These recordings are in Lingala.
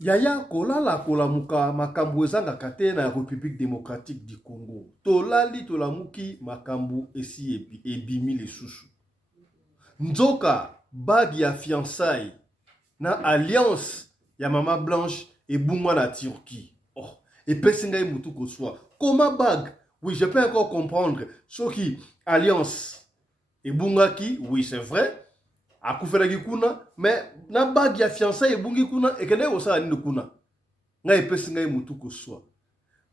Yaya kolala kolamuka makambu ezanga kate na République démocratique du Congo. Tolali tolamuki makambu esi ebimi lisusu. Nzoka bagi ya fiançailles na alliance ya Mama Blanche ebungwa na Turquie. Oh, epesi ngai mutu koswa. Comment bague? Oui, je peux encore comprendre. Soki alliance ebungaki, oui, c'est vrai. Akufelaki kuna, mais na bague ya fiançailles ebungi kuna ekende kosala nini kuna? Ngai epesi ngai mutu koswa.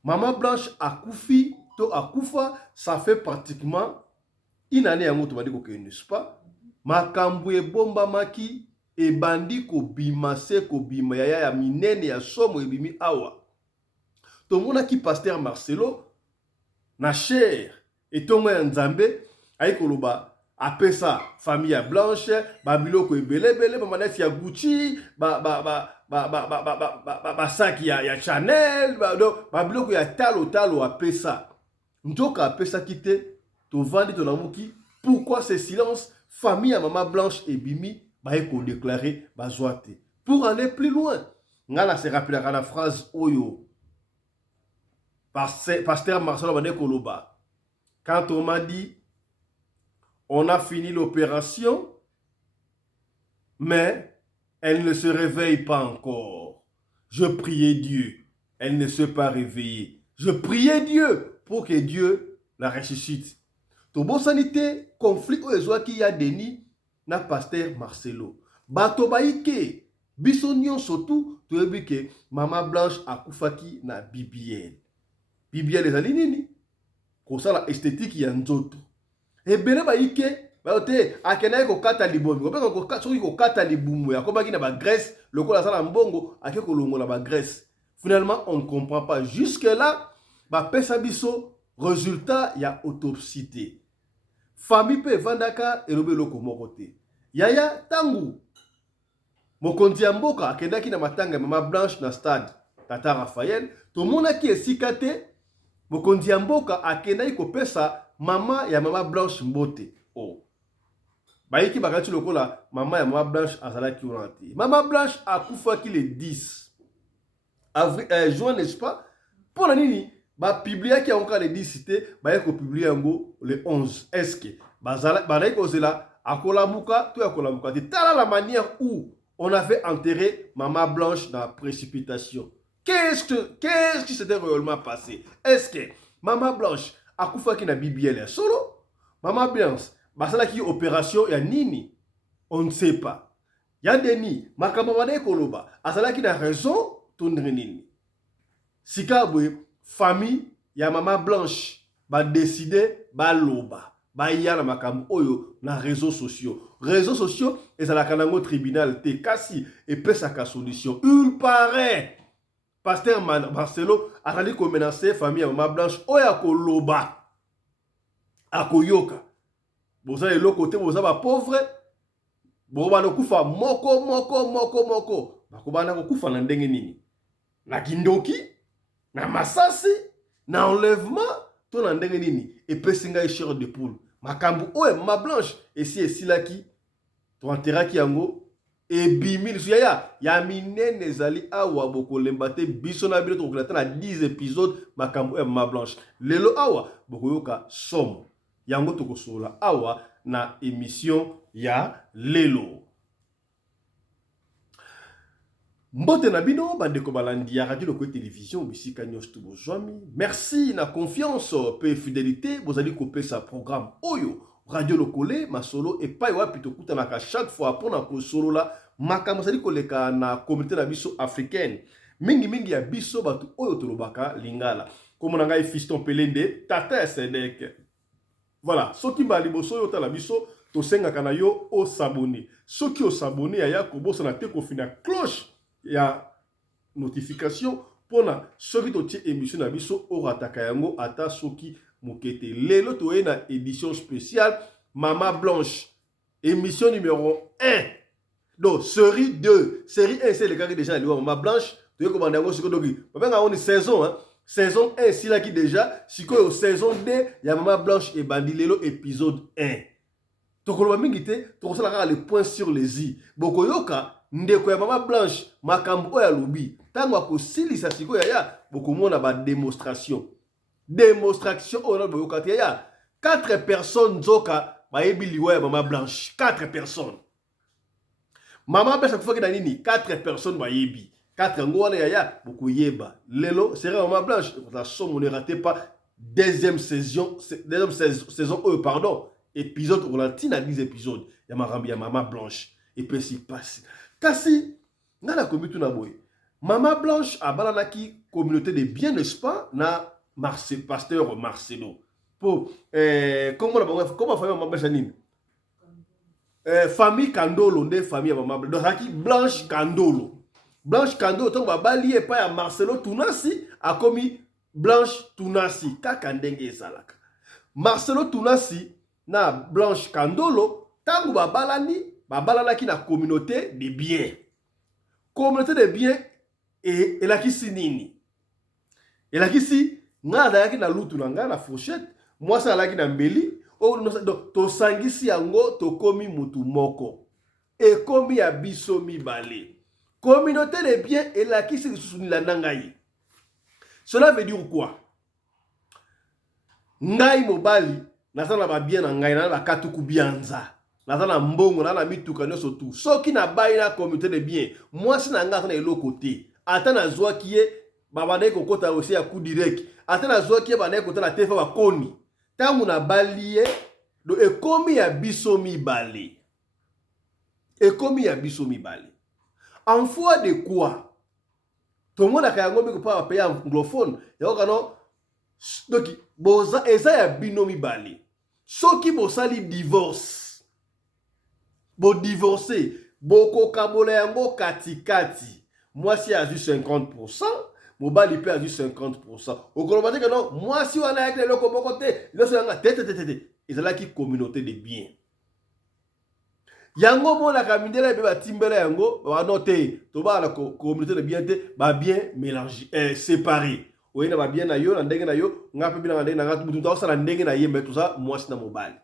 Mama Blanche akufi to akufa, ça fait pratiquement une année yango tobandi kokende, n'est-ce pas? Makambu ebombamaki ebandi kobima se kobima ya minene ya somo ebimi awa. Tomonaki Pasteur Marcelo na chair etongo ya Nzambe ayi koloba apesa famille ya Blanche babiloko ebelebele bamanesi ya Gucci basaki ya Chanel babiloko ya talo apesa. Njoka apesa kite tovandi tonamuki. Pourquoi ce silence? Famille à Maman Blanche et Bimi baye ko déclarer bazwate. Pour aller plus loin, ngala se rappelle la phrase oyo Pasteur Marcelo Bane Koloba. Quand on m'a dit on a fini l'opération, mais elle ne se réveille pas encore. Je priais Dieu, elle ne s'est pas réveillée. Je priais Dieu pour que Dieu la ressuscite. Tobo sanité, conflit ou ezwaki ya Denis na Pasteur Marcelo. Bato baike, bisonyon surtout, toyebi ke Mama Blanche akufaki na BBL. BBL ezali nini? Kosala esthétique ya nzoto. Ebele baike, baote akenai ko kata libomi. Soki ko kata libumu ya kobaki na ba graisse, lokola sala mbongo ake kolongola ba graisse. Finalement, on ne comprend pas. Jusque là, ba pesa biso résultat ya autopsie. Famille pe vandaka elobe loko moko te. Yaya tangu mokonzi ya mboka akendaki na matanga Mama Blanche na stade Tata Raphaël, tomonaki esika te mokonzi ya mboka akendaki kopesa mama ya Mama Blanche mbote. Oh. Bayiki bakati lokola mama ya Mama Blanche azalaki wana te. Mama Blanche akufaki le 10 juin, n'est-ce pas? Pour la nini ba publié qui a encore les 10 cités, ba yeko publié yango le 11. Est-ce que bazala kozela akolamuka to akolamuka de tala la manière où on avait enterré Mama Blanche dans la précipitation. Qu'est-ce qui s'était réellement passé? Est-ce que Mama Blanche akufa ki na BBL solo? Mama Blanche basala ki opération ya nini? On ne sait pas. Ya Denis makambo bana koloba azala ki na raison tondre nini? Sikabwe famille ya Mama Blanche ba décider ba loba ba ya na makambo oyo na réseaux sociaux. Réseaux sociaux ezalaka nango tribunal te kasi epesaka solution. Il paraît Pasteur Marcelo azali ko menacer famille ya Mama Blanche oya ko loba akoyoka. Boza eloko te boza ba pauvre boba no kufa moko bakobana ko kufa na ndenge nini? Na kindoki, na masasi, na enlèvement, to na ndenge nini? Epesi ngai chair de poule. Makambu oye Mama Blanche esi esilaki to enteraki yango ebimi lisu ya minene ezali awa bokolemba te biso na bino tokolata na 10 épisodes makambu oye Mama Blanche. Lelo awa bokoyoka somo. Yango tokosola awa na émission ya lelo. Mbote na bino bandeko balandi ya radio loko télévision bisika nyos to bozwami. Merci na confiance pe fidélité bozali kopesa programme oyo radio lokole masolo et pa wapi tokuta na chaque fois pour na kosolo la makambo zali koleka na communauté na biso africaine. Mingi ya biso batu oyo tolobaka lingala. Comme na ngai Fiston Pelende Tata Sedek. Voilà, soki mbali boso yo tala biso to senga kana yo o s'abonner. Soki o s'abonner ya kobosa na te ko fina cloche ya notification pour na soki to tie émission na biso o rataka yango ata soki mokete. Lelo to na édition spéciale Mama Blanche émission numéro 1. Donc série 2, série 1 c'est le cas déjà le Mama Blanche to ko banda ngo siko doki. Babenga on saison hein. Saison 1 si là qui déjà siko saison 2 ya Mama Blanche et bandi lelo épisode 1. Tokoloba mingi te, tokosala kaka le point sur les i. Bokoyoka ndeko ya mama Blanche makambo ya lobi tango akosilisa siko ya bokomona ba démonstration oyo boyokati ya 4 personnes nzoka bayebi liwa ya mama Blanche 4 personnes mama Blanche akufaki na nini 4 personnes bayebi 4 ngo wana ya bokoyeba lelo sera mama Blanche la somme ne ratez pas deuxième saison pardon épisode on a 10 épisodes ya marambi ya mama Blanche et puis si passe kasi ngana komitu na boy mama Blanche abalanaki communauté de bien n'est-ce pas na pasteur Marcelo pour comment famille mama Blanche nini famille Kandolo nde famille mama Blanche donc Blanche Kandolo donc babali epa ya Marcelo Tunasi a commis Blanche Tunasi kaka ndenge ezalaka Marcelo Tunasi na Blanche Kandolo tango babalanaki na communauté de bien et elakisi nini elakisi nga azalaki na lutu na nga na fourchette mwasi alaki na mbeli tosangisi yango tokomi mutu moko ekomi ya biso mibale communauté de bien elakisi lisusu nilanda ngai. Cela veut dire quoi? Ngai mobali nazala ba bien na ngai na ba katuku bianza nazala mbongo na mituka nyoso tu soki na bayi na communauté de bien mwasi na nga na eloko te ata na zwa kiye babane kokota aussi ya coup direct ata na zwa kiye bana kokota na tefa ba koni tangu na baliye do ekomi ya biso mibale en foi de quoi tout le monde a kayango biko pa payer anglophone yako kano donc boza eza ya bino mibale soki bosali divorce bo divorcer boko kabola yango katikati mwasi a 50% mobali pe a 50% okolobate que non mwasi wana yak le loko boko te loso yanga tete ezalaki communauté de bien yango mona kamindela be batimbela yango ba noter to ba la communauté de bien te ba bien mélanger séparé oyena ba bien na yo na ndenge na yo ngape bina ndenge na ngatu mutu sala ndenge na yembe tout ça mwasi na mobali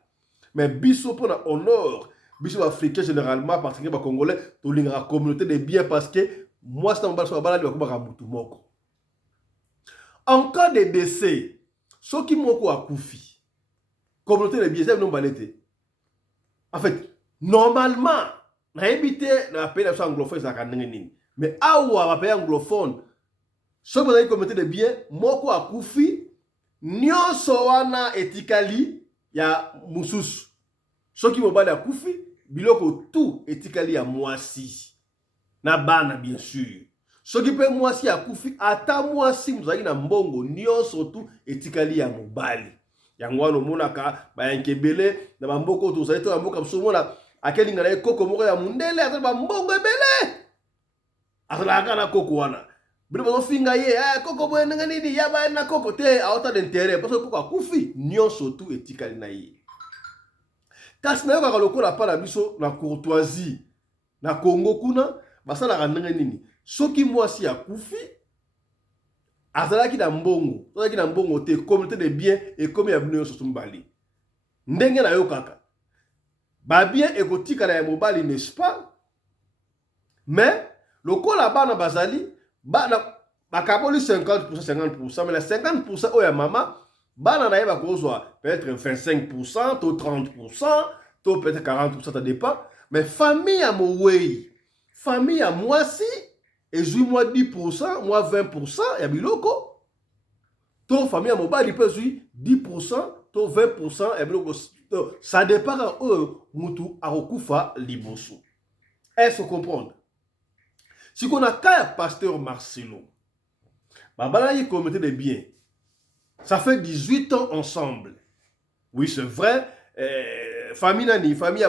mais biso pona honor biso africain généralement parce que ba congolais to linga communauté de bien parce que mwasi na mobali so ba bala ba mutu moko en cas de décès soki moko akufi communauté de bien ça non balete en fait normalement na éviter na pays anglophone ça kan nini mais awa ba pays anglophone so ba communauté de bien moko akufi nyonso wana etikali ya mususu soki mobali akufi biloko tout etikali ya mwasi na bana bien sûr soki pe mwasi akufi ata mwasi muzali na mbongo nyonso tout etikali ya mobali yango wana monaka ba yankebele na bamboko to zali to mboka msomona akelinga na koko moko ya mundele ata ba mbongo ebele atala na koko wana bilo bazo finga ye koko boye nini ya ba na koko te autant d'intérêt parce que koko akufi nyonso tout etikali na ye kasi na yoka lokola pa na biso na courtoisie na Congo kuna basala kananga nini soki mwasi akufi azalaki na mbongo te communauté de bien et comme ya bino so mbali ndenge na yo kaka ba bien ekotika na ya mobali n'est-ce pas mais lokola bana bazali bana bakaboli 50% mais la 50% oya mama bana na yeba kozwa peut-être 25% to 30% to peut-être 40% ça dépend mais famille ya mowei famille ya mwasi ezui moi 10% moi 20% ya biloko to famille ya mobali peut ezui 10% to 20% ya biloko ça dépend mutu akokufa liboso est-ce comprendre si qu'on a qu'un pasteur Marcelo babala yi communauté de bien ça fait 18 ans ensemble oui c'est vrai famille nani famille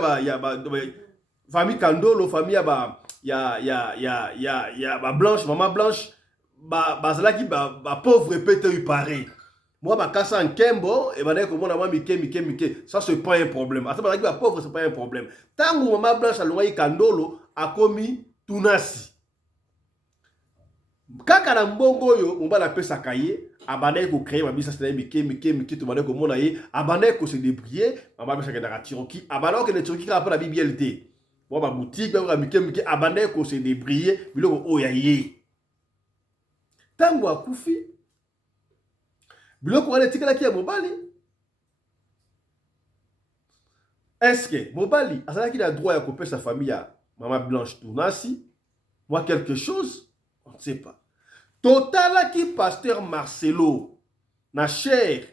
famille Kandolo famille ba Blanche maman Blanche bazalaki ba pauvre pété yu pareil moi ba kasa nkembo et ba komona moi mike ça c'est pas un problème ata bazalaki ba pauvre c'est pas un problème tango maman Blanche alongai Kandolo akomi Tunasi kaka na mbongo yo mbala pesa kaye abandai ko créer ba business na mike to bandai ko mona ye abandai ko se débrouiller maman Blanche ka Tirokee abandai ko ne Tirokee ka pa la BBLT Moi, ma boutique, ma boutique, abandonné qu'on se débriller, mais là, oh, yaye. Tango a koufi. Biloko wana tikala ki ya mobali. Est-ce que mobali azalaki na droit ya couper sa famille à Maman Blanche Tounasi? Moi quelque chose, on ne sait pas. Totala qui pasteur Marcelo na cher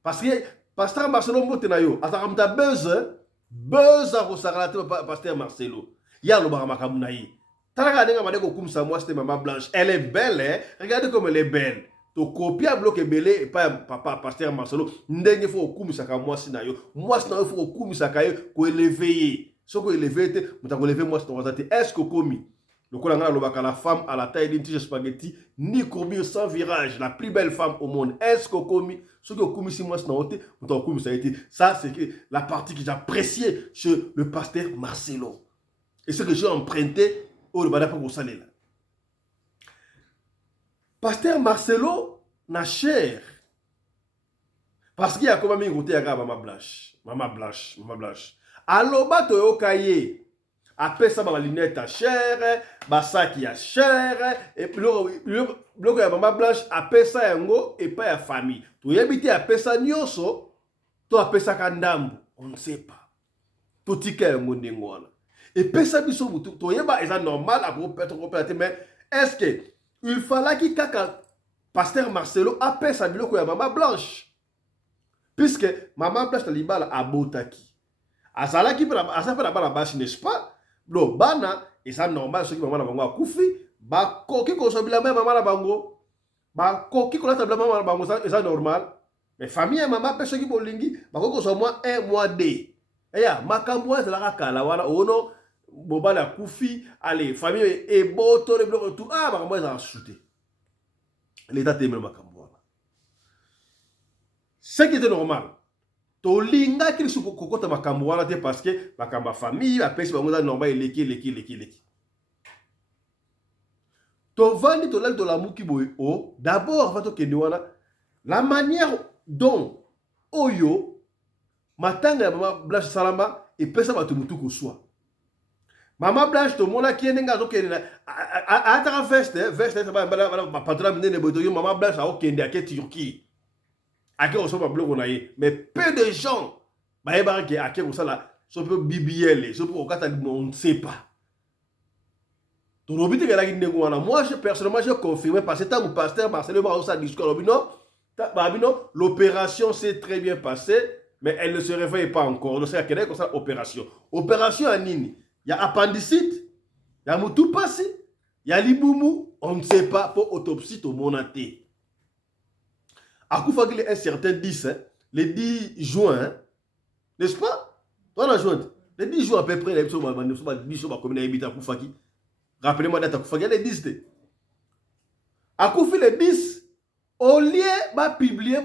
parce que pasteur Marcelo motena yo atakamta buzz a kosakala te pasteur Marcelo. Ya lo barama na ye. Talaka nenga madeko kumsa moi c'était Maman Blanche. Elle est belle hein. Regardez comme elle est belle. To copie à bloc belé et pas papa pasteur Marcelo ndenge faut okumisaka mwasi na yo mwasi na yo faut okumisaka yo ko élever so ko élever te muta ko élever mwasi na te est-ce que komi le kolanga lobaka la femme à la taille d'une tige spaghetti ni courbure sans virage la plus belle femme au monde est-ce que komi so ko okumisi mwasi na te muta okumisa été ça c'est que la partie que j'appréciais chez le pasteur Marcelo et ce que j'ai emprunté au le bada pour saler là. Pasteur Marcelo na cher. Parce qu'il y a comme un côté à Maman Blanche. Maman Blanche. Aloba to yokaye. Après ça, ma lunette à cher, ma sac à cher, et puis le ya Maman Blanche, après ça, yango, et pas ya famille. Tu y habiter après ça, nyoso, tu après ça, kandambu. On ne sait pas. Tu tika yango ndengwana. Et puis ça, biso, tu y ba, c'est normal, à propre, mais est-ce que il fallait qu'il kaka pasteur Marcelo appelle sa biloko ya Maman Blanche. Puisque Maman Blanche talibala abotaki. Azalaki asape la bala bashi, n'est-ce pas? Donc, bana, et ça normal, ce qui maman na bango a koufi, ba koki ko sobila même maman na bango. Ba koki ko la tabla maman na bango, et ça normal. Mais famille et maman pèse qui bolingi, ba ko so moi 1 mois 2. Et ya, makambo c'est la kala wana ono bobala koufi, allez, famille et boto le bloc tout ah makambo ça a shooté. L'état t'aime makambo. Ce qui était normal. To linga kili su kokota makambo wana te parce que makamba famille a pesi bango za normal leki. To vandi to lal to la muki boy o d'abord va to kende wana la manière dont oyo matanga ya Maman Blanche Salama et pesa ba to mutu ko soi. Maman Blanche to mona ki nenga to kende a ta veste ba patron mine boy to Maman Blanche a o kende a ke Turquie. Mais peu de gens, on ne sait pas. Moi, personnellement, j'ai confirmé parce que tant que pasteur Marcelo l'opération s'est très bien passée, mais elle ne se réveille pas encore. On ne sait à quelle heure opération. Opération à Nini. Il y a appendicite, il y a Moutupassi, il y a Liboumou, on ne sait pas pour autopsie au monaté. À Koufaki, un certain 10, hein, le 10 juin, hein, n'est-ce pas? On a joint. Le 10 juin à peu près, il y a rappelez-moi date à Koufaki, le 10. À Koufi, le 10, au lieu de publier,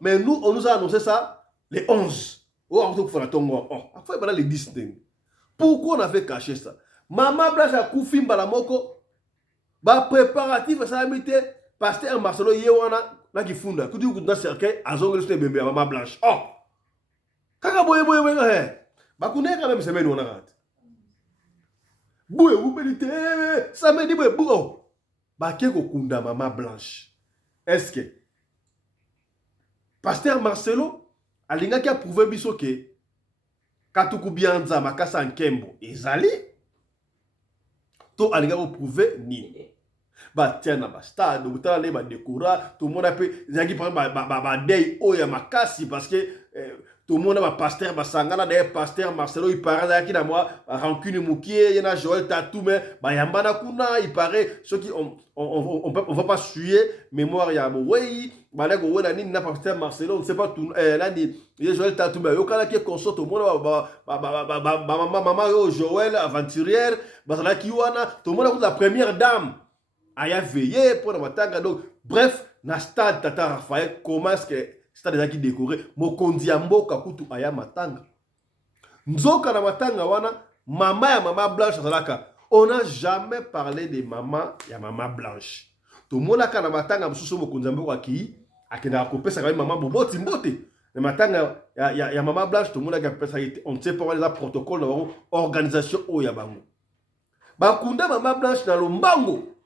mais nous, on nous a annoncé ça le 11. Le 10. Pourquoi on avait caché ça? Maman Blanche à Koufi, préparatif, ça a mis pasteur Marcelo Yewana. Là qui funda, quand tu as cercueil, à zone de bébé à Maman Blanche. Oh! Kaka boye, bah, qu'on est quand même semaine on a raté. Boye, vous méditez, ça me dit, boye, bah, qu'est-ce qu'on a Maman Blanche? Est-ce que pasteur Marcelo, a l'inga qui a prouvé biso que Katuku Bianza, Makasa Nkembo, Ezali, to a l'inga prouvé ni. Bah tiens na stade ou tala les décora tout le monde a pu zaki par day oya makasi parce que tout le monde a pasteur basangana d'ailleurs pasteur Marcelo il paraît zaki na moi rancune mukie yana Joël Tatou mais bah yambana kuna il paraît ceux qui on va pas suer mémoire ya oui bah là go na ni na pasteur Marcelo on ne sait pas tout là dit Joël Tatou mais yo kala qui console tout le monde maman yo Joël aventurière bah là qui wana tout le monde a la première dame aya veillé pour la matanga donc bref na stade Tata Raphaël comment est-ce que stade déjà qui décoré mokondi ya mboka kutu aya matanga nzoka na matanga wana mama ya Maman Blanche azalaka on n'a jamais parlé de maman ya Maman Blanche to monaka na matanga mususu mokonzi ya mboka ki akenda kopesa ka maman boboti mbote Le matin, il y a Maman Blanche, tout le monde a appelé ça. On ne sait pas les protocoles, organisation au Yabango. Bakunda Maman Blanche dans le Mbango.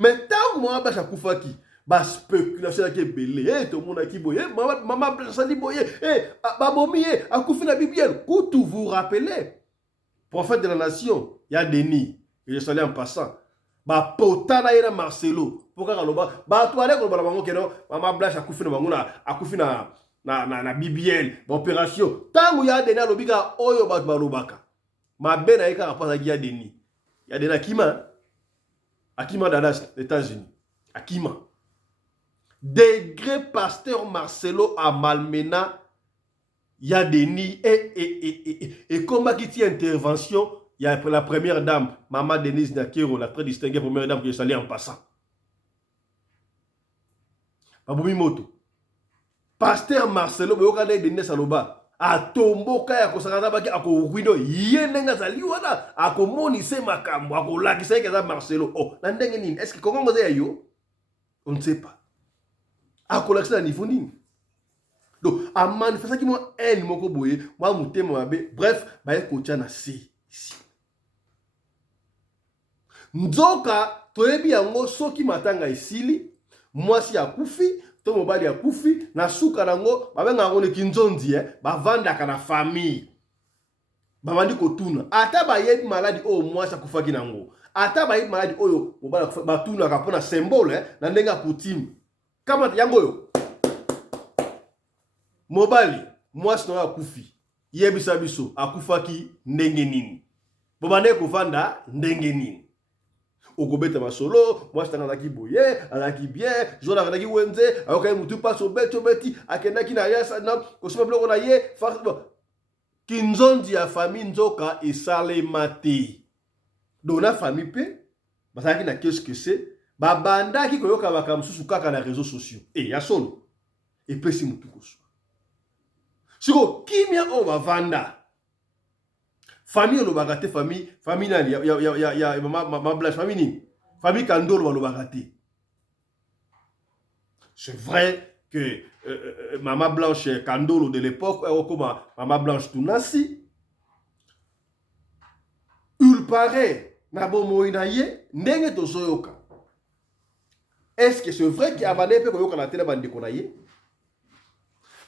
Mais tant que Maman Blanche a koufaki, spéculation qui est belée, tout le monde a qui boye, Maman Blanche a dit boye, Babomi, a koufi la Bible. Où vous rappelez, prophète de la nation, il y a Denis, et je salue en passant. Potana ina Marcelo pourquoi kaloba to ale ko bala bango keno Maman Blanche akufi na bango na BBL opération tangu ya dena lobika oyo bat balobaka mabe na eka rapasa ya Denis ya dena Akima Dadas États-Unis Akima degré pasteur Marcelo à Malmena ya Denis et comment qui tient intervention. Il y a la première dame, Maman Denise Nakero, la très distinguée première dame que je salue en passant. Baboumi Moto. Pasteur Marcelo, Boyokane Denis Saloba, a tomboka ya kosakata baki ako wido yenenga zaliwana ako monise makambo ako lakisa ke za Marcelo. Oh, na ndenge nini? Est-ce que comment ngoze ya yo? On ne sait pas. Ako lakisa na niveau nini? Donc, a manifesté ki mo en moko boye, moi mutema mabe. Bref, ba ekocha na si ici. Nzoka toyebi yango soki matanga esili mwasi ya kufi to mobali ya kufi na suka nango babenga ngone kinzonzi bavandaka na famille babandi kotuna ata bayebi maladi o mwasi akufaki nango ata bayebi maladi oyo mobali batuna ka pona symbole na ndenga coutume kama yango yo mobali mwasi no akufi yebisa biso akufaki ndenge nini bobande kovanda ndenge nini okobeta masolo moi c'est dans boye alaki bien jola alaki wenze akoka mutu passe au beti akenda ki na yasa na ko sima bloko na ye kinzondi ya famille nzoka esale mate dona famille pe basaki na qu'est-ce que c'est babanda ki koyoka bakamsusu kaka na réseaux sociaux ya solo et pesi mutu koso siko kimia o bavanda famille le bagate famille nani ya Maman Blanche famille ni famille Kandolo le bagate. C'est vrai que Maman Blanche Kandolo de l'époque comme Maman Blanche Tunasi il paraît na bomo inaye ndenge tozoyoka. Est-ce que c'est vrai qu'il y a mané pe koyoka na tele bande konaye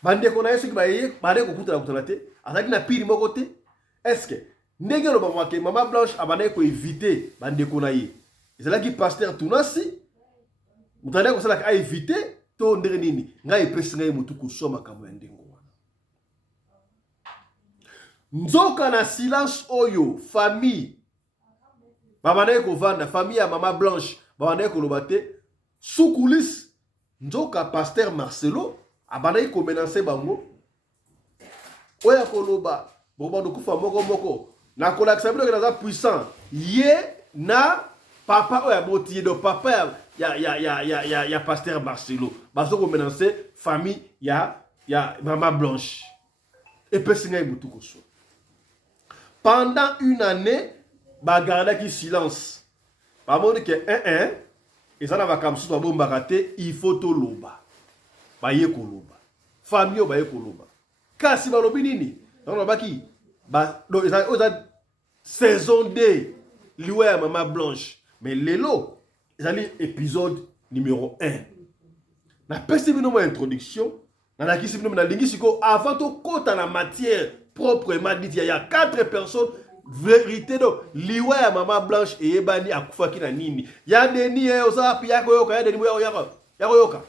bande konaye ce qui baye bande ko kuta na kutanate azaki na pire moko te. Est-ce que ndenge lo bamwa ke Maman Blanche abane ko éviter bande konaye ezalaki pasteur Tunasi mutande ko sala ka éviter to ndenge nini ngai pesi ngai mutu ko soma kamo ya ndengo wana nzoka na silence oyo famille babane ko vanda famille ya Maman Blanche babane ko lobate sous coulisses nzoka pasteur Marcelo abane ko menacer bango oya ko loba boba do kufa moko na kolakisa bino ke na puissant ye na papa oya botiye do papa ya pasteur Marcelo baso ko menacer famille ya Maman Blanche et pesinga ibutu koso pendant une année ba garda ki silence ba moni ke et ça na va comme ça bomba raté il faut to loba ba ye ko loba famille ba ye ko loba kasi ba lobi nini donc ba ki ba donc ils saison 2 liwe ya Maman Blanche mais lelo ezali épisode numéro 1 na pesi bino mo introduction na nakisi bino na lingi siko avant to kota na matière proprement dit il y a 4 personnes vérité do liwe ya Maman Blanche et ebani akufaki na nini ya Denis osa pia ko yoka ya Denis yako yoka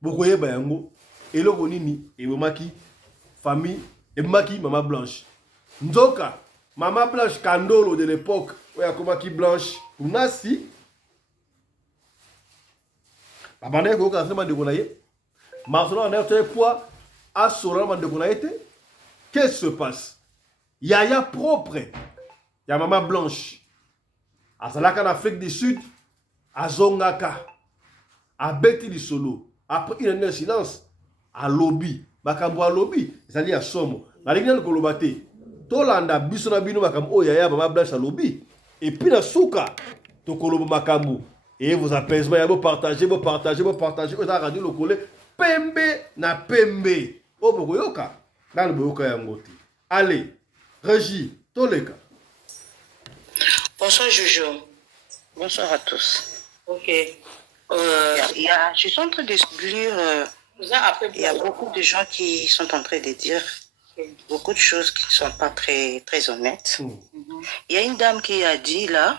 boko yeba yango eloko nini ebomaki famille ebomaki Maman Blanche nzoka Maman Blanche Kandolo de l'époque oya komaki Blanche Tunasi babane ko ka sema de konaye Marcelo na te poids à Sorama de konaye. Qu'est-ce qui se passe? Yaya propre ya Maman Blanche azalaka en Afrique du Sud azongaka abeti di solo après une année de silence à lobby bakambo a lobby ezali ya somo na lingana ko lobate tolanda biso na bino makambo oya ya Maman Blanche à lobby et puis na suka to koloba makambo et vos apaisements ya bo partager vous avez radio le coller pembe na pembe. Oh, boyoka. Dans le boyoka yangote. Allez, Régie, Toleka. Bonsoir Jojo. Bonsoir à tous. Ok. Je suis en train de lire. Il y a beaucoup de gens qui sont en train de dire beaucoup de choses qui ne sont pas très, très honnêtes. Il y a une dame qui a dit là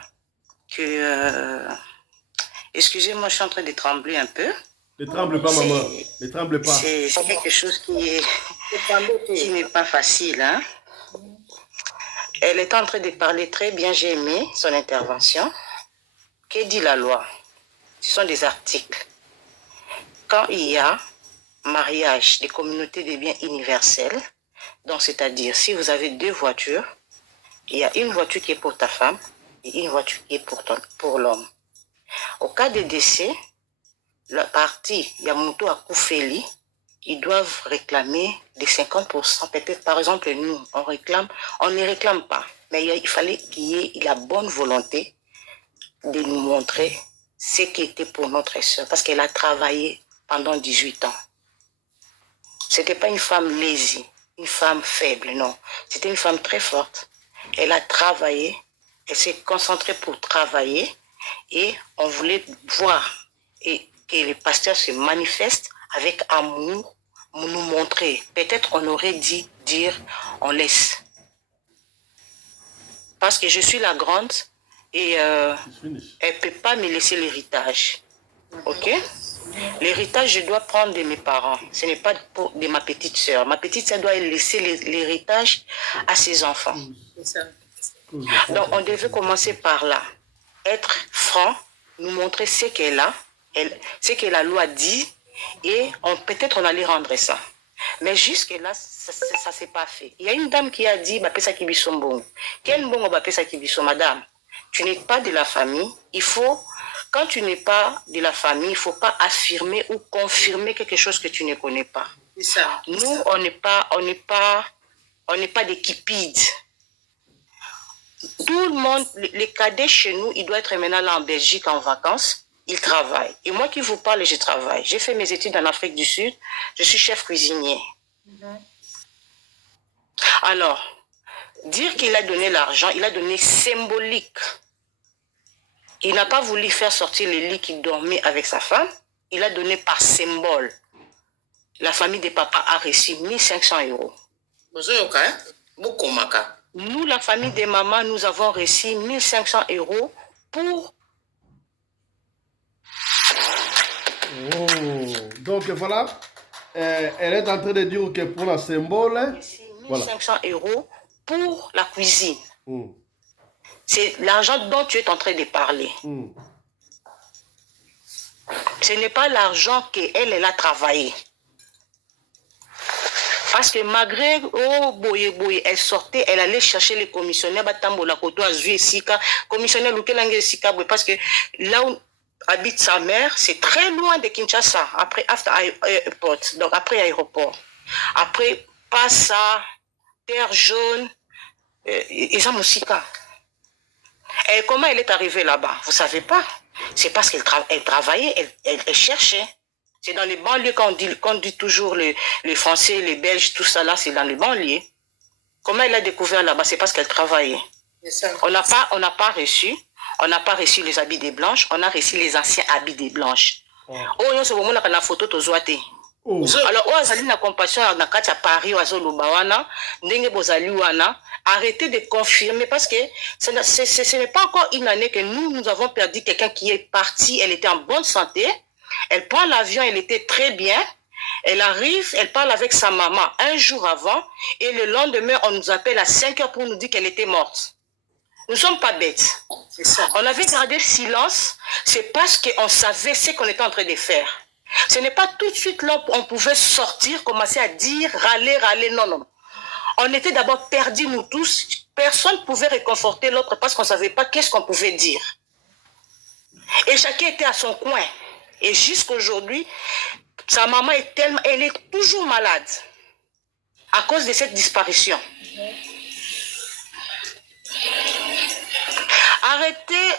que... excusez-moi, je suis en train de trembler un peu. Ne tremble pas, maman. Ne tremble pas. C'est quelque chose qui n'est pas facile. Hein? Elle est en train de parler très bien, j'ai aimé son intervention. Que dit la loi? Ce sont des articles. Quand il y a mariage des communautés de biens universels, donc c'est-à-dire si vous avez 2 voitures, il y a une voiture qui est pour ta femme et une voiture qui est pour l'homme. Au cas de décès, la partie Yamuto à Koufeli, ils doivent réclamer des 50%. Peut-être, par exemple, nous, on ne réclame pas. Mais il fallait qu'il y ait la bonne volonté de nous montrer ce qui était pour notre soeur. Parce qu'elle a travaillé pendant 18 ans. Ce n'était pas une femme lazy, une femme faible, non. C'était une femme très forte. Elle a travaillé, elle s'est concentrée pour travailler et on voulait voir et que les pasteurs se manifestent avec amour, nous montrer. Peut-être on aurait dit dire on laisse. Parce que je suis la grande et elle ne peut pas me laisser l'héritage. Ok? L'héritage, je dois prendre de mes parents. Ce n'est pas de ma petite sœur. Ma petite sœur doit laisser l'héritage à ses enfants. Donc, on devait commencer par là. Être franc, nous montrer ce qu'elle a, ce que la loi dit, et peut-être on allait rendre ça. Mais jusque-là, ça ne s'est pas fait. Il y a une dame qui a dit, Bapesa Kibisombong. Quel bon Bapesa Kibiso, madame? Tu n'es pas de la famille. Quand tu n'es pas de la famille, il ne faut pas affirmer ou confirmer quelque chose que tu ne connais pas. Ça. Nous, on n'est pas des kipides. Tout le monde, les cadets chez nous, ils doivent être maintenant là en Belgique en vacances. Ils travaillent. Et moi qui vous parle, je travaille. J'ai fait mes études en Afrique du Sud. Je suis chef cuisinier. Alors, dire qu'il a donné l'argent, il a donné symbolique. Il n'a pas voulu faire sortir le lit qu'il dormait avec sa femme. Il a donné par symbole. La famille de papa a reçu 1500 €. Nous, la famille de maman, nous avons reçu 1500 € pour... Oh, donc voilà, elle est en train de dire que pour la symbole... 1500 € pour la cuisine. C'est l'argent dont tu es en train de parler. Ce n'est pas l'argent qu'elle a travaillé. Parce que malgré elle sortait, elle allait chercher les commissionnaires, commissionnaire parce que là où habite sa mère, c'est très loin de Kinshasa, après airport, donc après aéroport. Après Passa, Terre Jaune, et ça Moussika. Et comment elle est arrivée là-bas? Vous ne savez pas. C'est parce qu'elle travaillait, elle cherchait. C'est dans les banlieues qu'on dit toujours les Français, les Belges, tout ça là, c'est dans les banlieues. Comment elle a découvert là-bas? C'est parce qu'elle travaillait. On n'a pas reçu les habits des blanches, on a reçu les anciens habits des blanches. Oh, on se voit dans la photo tozoate. Alors, on a la compassion dans Paris, arrêtez de confirmer parce que ce n'est pas encore une année que nous avons perdu quelqu'un qui est parti, elle était en bonne santé. Elle prend l'avion, elle était très bien. Elle arrive, elle parle avec sa maman un jour avant et le lendemain, on nous appelle à 5 h pour nous dire qu'elle était morte. Nous ne sommes pas bêtes. On avait gardé silence, c'est parce qu'on savait ce qu'on était en train de faire. Ce n'est pas tout de suite là on pouvait sortir, commencer à dire, râler, non. On était d'abord perdus, nous tous. Personne ne pouvait réconforter l'autre parce qu'on ne savait pas qu'est-ce qu'on pouvait dire. Et chacun était à son coin. Et jusqu'aujourd'hui, sa maman elle est toujours malade à cause de cette disparition.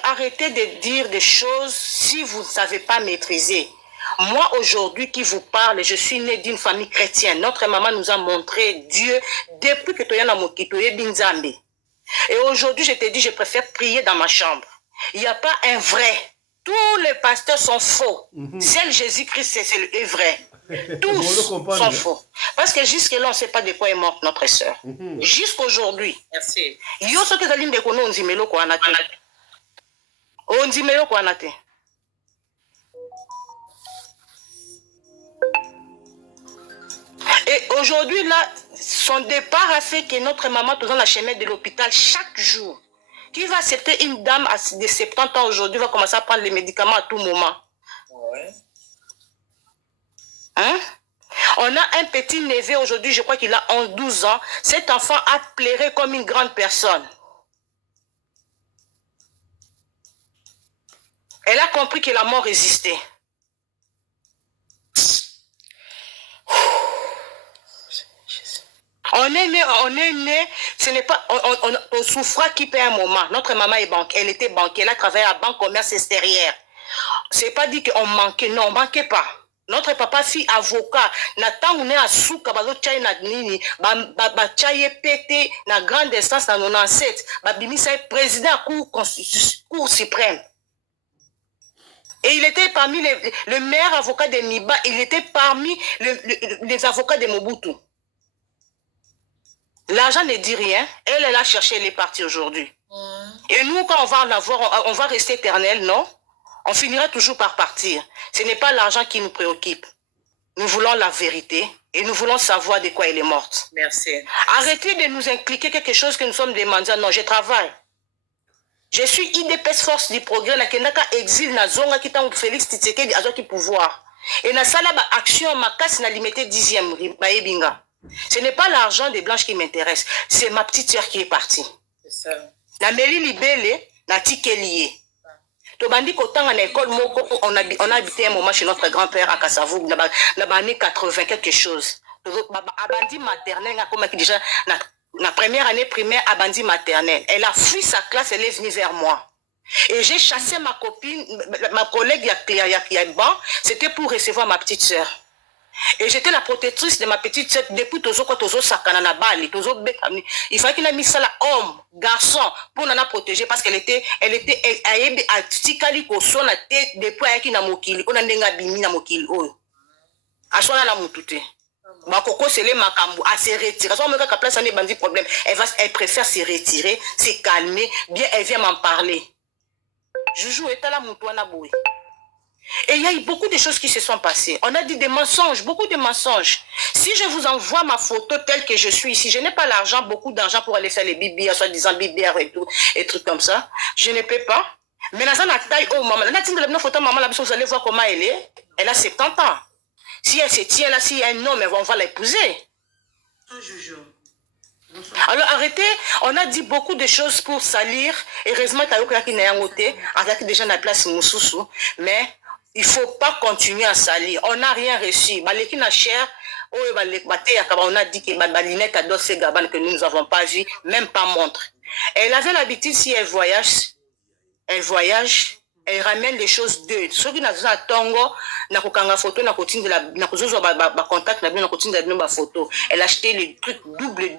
Arrêtez de dire des choses si vous ne savez pas maîtriser. Moi, aujourd'hui, qui vous parle, je suis née d'une famille chrétienne. Notre maman nous a montré Dieu depuis que Toyana Mokitoye Binzambi. Et aujourd'hui, je te dis, je préfère prier dans ma chambre. Il n'y a pas un vrai. Tous les pasteurs sont faux. Seul Jésus-Christ, c'est vrai. Tous sont faux. Parce que jusque-là, on ne sait pas de quoi est morte notre sœur. Jusqu'aujourd'hui. Merci. Yo soki ezali ndeko no ondimelo ko wana te. Ondimelo ko wana te. Et aujourd'hui, là, son départ a fait que notre maman, dans la chemin de l'hôpital, chaque jour, qui va accepter une dame de 70 ans aujourd'hui, va commencer à prendre les médicaments à tout moment. Ouais. Hein? On a un petit neveu aujourd'hui, je crois qu'il a 12 ans. Cet enfant a pleuré comme une grande personne. Elle a compris que la mort existait. On est né, ce n'est pas, on souffra qui paie un moment. Notre maman est banquière, elle était banquière, elle a travaillé à la banque commerce extérieure. C'est pas dit qu'on manquait, non, on manquait pas. Notre papa fut avocat. Nathan on est à souka bazo chai na nini, ba chai pété na grande instance na 97, ba bimisa président cour suprême. Et il était parmi le meilleur avocat de Miba, il était parmi les avocats de Mobutu. L'argent ne dit rien. Elle a cherché, elle est partie aujourd'hui. Et nous, quand on va en avoir, on va rester éternel, non? On finira toujours par partir. Ce n'est pas l'argent qui nous préoccupe. Nous voulons la vérité et nous voulons savoir de quoi elle est morte. Merci. Arrêtez de nous impliquer quelque chose que nous sommes demandés. Non, je travaille. Je suis IDPS Force du Progrès. La Kendaka exil na zonga qui t'a Félix Tshisekedi a qui pouvoir. Et na sala ba action ma casse na limité 10e ba ebinga. Ce n'est pas l'argent des blanches qui m'intéresse. C'est ma petite sœur qui est partie. C'est ça. La Mélie Libele, la Tikelié. Tobandi Kotanga na école moko, on a habité un moment chez notre grand-père à Kassavou, dans les années 80, quelque chose. Abandi maternelle, comme déjà, la première année primaire, Abandi maternelle. Elle a fui sa classe, elle est venue vers moi. Et j'ai chassé ma copine, ma collègue Yakban, c'était pour recevoir ma petite sœur. Et j'étais la protectrice de ma petite sœur depuis Tozo Sakana na Bali, Tozo Bekami. Il fallait qu'il ait mis ça là, homme, garçon, pour nous protéger parce qu'elle était à Tikali Koso na tête depuis ayaki na mokili, on a ndenga bimi na mokili oyo. Aswana la mutute. Bakoko c'est les makambu à se retirer. Ça on me ka place un bandit problème. Elle préfère se retirer, se calmer, bien elle vient m'en parler. Joujou est à la mutouana boui. Et il y a eu beaucoup de choses qui se sont passées. On a dit des mensonges, beaucoup de mensonges. Si je vous envoie ma photo telle que je suis ici, je n'ai pas l'argent, beaucoup d'argent pour aller faire les bibières, soi-disant bibières et tout, et trucs comme ça. Je ne peux pas. Mais dans la taille, oh maman, vous allez voir comment elle est. Elle a 70 ans. Si elle se tient là, s'il y a un homme, on va l'épouser. Alors arrêtez, on a dit beaucoup de choses pour salir. Heureusement, il y a déjà la place Moussoussou, mais il ne faut pas continuer à salir. On n'a rien reçu. On a dit que nous n'avons pas vu, même pas montre. Elle avait l'habitude, si elle voyage, elle ramène les choses d'eux. Ceux qui n'ont pas tongo, na kokanga photo, na kotine na kozozo ba contact na bien na kotine na photo. Elle a acheté les trucs double.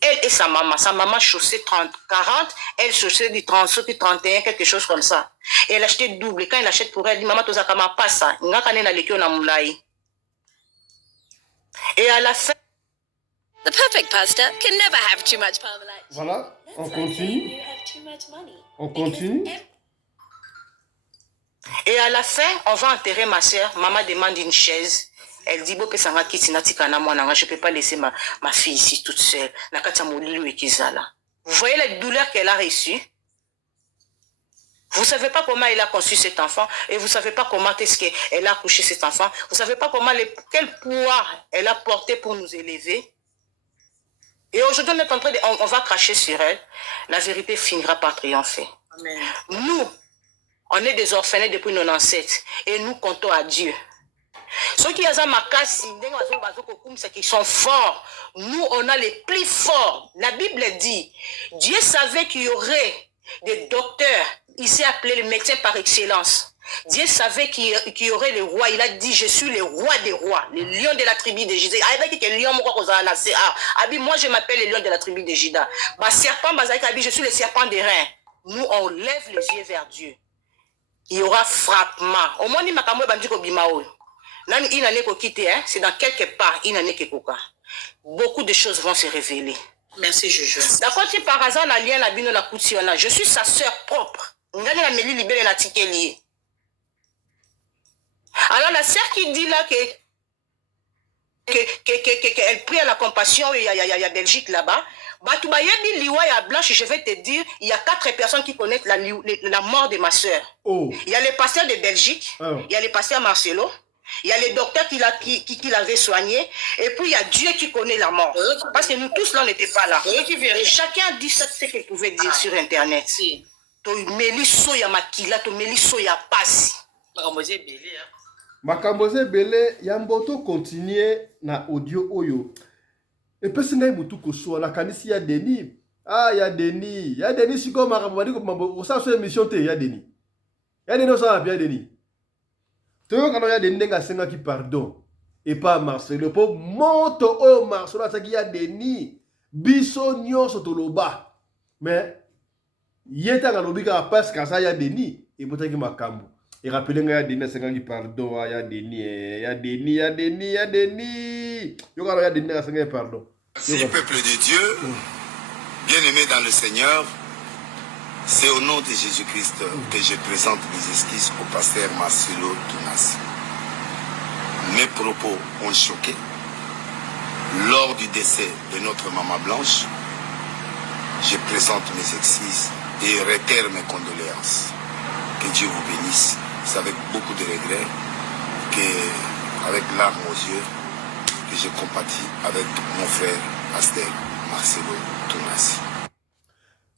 Elle et sa maman chaussée 40, elle chaussée du 30, 31, quelque chose comme ça. Et elle a acheté double. Quand elle achète pour elle, dit maman tozakama pas ça. Ngakane na lekio na moulai. Et à la fin, The perfect pasta can never have too much Parmalat. Voilà, on continue. On continue. Et à la fin, on va enterrer ma soeur. Maman demande une chaise. Elle dit, je ne peux pas laisser ma fille ici toute seule. Vous voyez la douleur qu'elle a reçue? Vous ne savez pas comment elle a conçu cet enfant et vous ne savez pas comment est-ce qu'elle a accouché cet enfant. Vous ne savez pas quel poids elle a porté pour nous élever. Et aujourd'hui, on est en train de, on va cracher sur elle. La vérité finira par triompher. Amen. Nous, on est des orphelins depuis nos ancêtres et nous comptons à Dieu. Ceux qui sont forts, nous on a les plus forts. La Bible dit, Dieu savait qu'il y aurait des docteurs, il s'est appelé le médecin par excellence. Dieu savait qu'il y aurait les rois. Il a dit, je suis le roi des rois, le lion de la tribu de Juda. Moi, je m'appelle le lion de la tribu de Juda. Je suis le serpent des reins. Nous, on lève les yeux vers Dieu. Il y aura frappement. Au moins, c'est dans quelque part, beaucoup de choses vont se révéler. Merci, Jojo. D'accord, si par hasard, je suis sa sœur propre. Alors, la sœur qui dit là qu'elle prie à la compassion, il y a Belgique là-bas. Blanche, je vais te dire, il y a 4 personnes qui connaissent la mort de ma sœur. Oh. Il y a le pasteur de Belgique, il y a le pasteur Marcelo, il y a le docteur qui l'avait soigné, et puis il y a Dieu qui connaît la mort. Parce que nous tous là, on n'était pas là. Et chacun a dit ça, ce qu'il pouvait dire sur Internet. Meliso ya makila, to meliso ya pasi. Makamboze Bele, Yamboto continue na audio oyo. Et puis c'est mutu koso la kanisi ya Denis. Ah, ya Denis si comme makambo ko mambo ça sur émission te ya Denis. Ya Denis ça bien Denis. Toi quand ya Denis nga senga ki pardon et pas Marcelo pour monto oyo Marcelo ça qui ya Denis. Biso nyonso toloba. Mais yeta nga lobika parce que ça ya Denis et botaki makambo. Et rappelez-moi, il y a Denis, c'est pardon, il y a Denis, il y a Denis. Pardon. Merci, peuple de Dieu, bien-aimé dans le Seigneur, c'est au nom de Jésus-Christ que je présente mes excuses au pasteur Marcelo Tunasi. Mes propos ont choqué. Lors du décès de notre maman Blanche, je présente mes excuses et réitère mes condoléances. Que Dieu vous bénisse. C'est avec beaucoup de regrets, avec larmes aux yeux, que je compatis avec mon frère pasteur Marcelo Tunasi.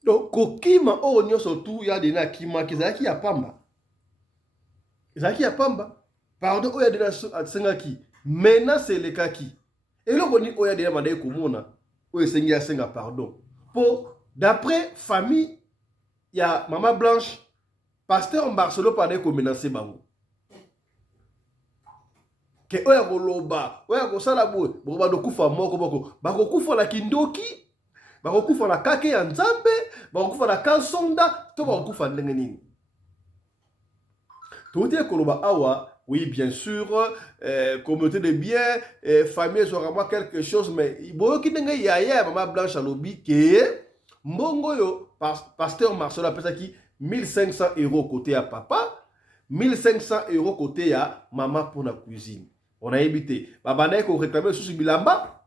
Donc, kokima o nyo surtout ya dena kima kizaki ya pamba. Kizaki ya pamba. Pardon o ya dena sengaki. Mena c'est le kaki. Et là on dit o ya dena mandaye komona. O esengi ya senga pardon. Pour d'après famille ya maman Blanche pasteur Marcelo pandai ko menacer bango. Ke oya koloba, oya kosala boye, bokoba dokufa moko boko, bakokufa na kindoki, bakokufa na kake ya nzambe, bakokufa na kansonda, to bakokufa ndenge nini. Tout koloba awa, oui bien sûr, communauté de biens, famille sera moi quelque chose, mais boyo ki ndenge yaya maman Blanche alobi ke mbongo yo pasteur Marcelo apesa ki 1500 € côté à papa, 1500 € côté à maman pour la cuisine. On a évité. Babana ko réclamer sous bilamba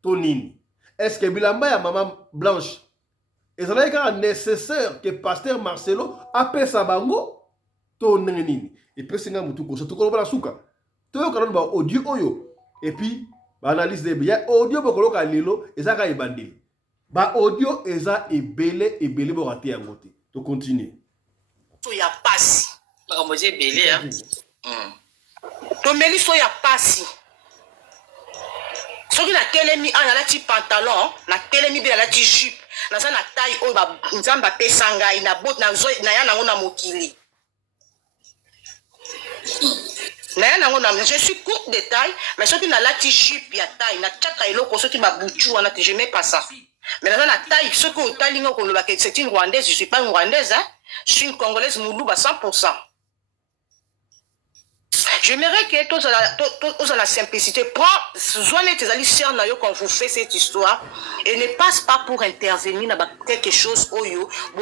tonini. Est-ce que bilamba ya maman Blanche? Est-ce que c'est nécessaire que pasteur Marcelo appelle sa bango tonini? Et puis c'est ngamutu ko to ko bala suka. To yo kanon ba audio oyo. Et puis ba analyse de bien audio bokolo ka lelo ezaka ebandeli. Ba audio eza ebele bo raté ya ngote. To continue. To ya pasi. Makamboze belé hein. To meli so ya pasi. Soki na telemi ana la ti pantalon, na telemi bi na ti jupe. Na sa na taille o ba nzamba pesa ngai na bot na zo na ya nango na mokili. Je suis courte de taille, mais soki na la ti jupe ya taille, na tchaka eloko soki ba buchu wana te je mets pas ça. Mais dans la taille, ce que c'est une Rwandaise, je ne suis pas une Rwandaise, hein? Je suis une Congolaise Moulouba 100%. J'aimerais que tous à la simplicité, prends tes alliés quand vous faites cette histoire et ne passe pas pour intervenir dans quelque chose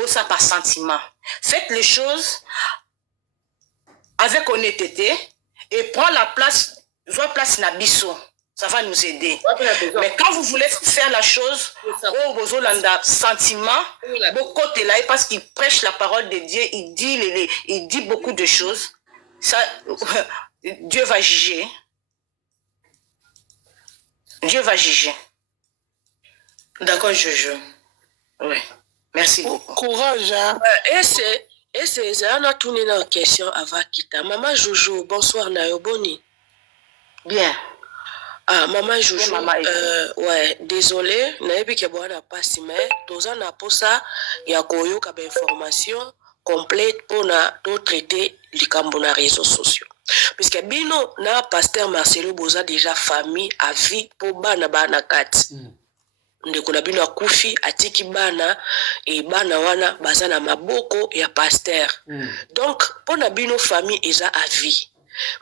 ça par sentiment. Faites les choses avec honnêteté et prends la place, soit place Nabiso. Ça va nous aider. Mais quand vous voulez faire la chose, vous avez un sentiment, parce qu'il prêche la parole de Dieu, il dit beaucoup de choses. Ça, Dieu va juger. Dieu va juger. D'accord, Jojo. Oui. Merci beaucoup. Courage. Hein? Et c'est on a tourné une question avant Kita. Maman Jojo, bonsoir Nayoboni. Bien. Ah, maman Jojo, ouais, désolé, nayebi ke bwana pasi mais toza na posa ya koyoka ba information complète pour traiter les cambos na réseaux sociaux. Puisque bino na pasteur Marcelo boza déjà famille à vie pour bana kati. Ndeko na bino akufi atiki bana et bana wana baza na maboko ya pasteur. Donc pour na bino famille eza à vie.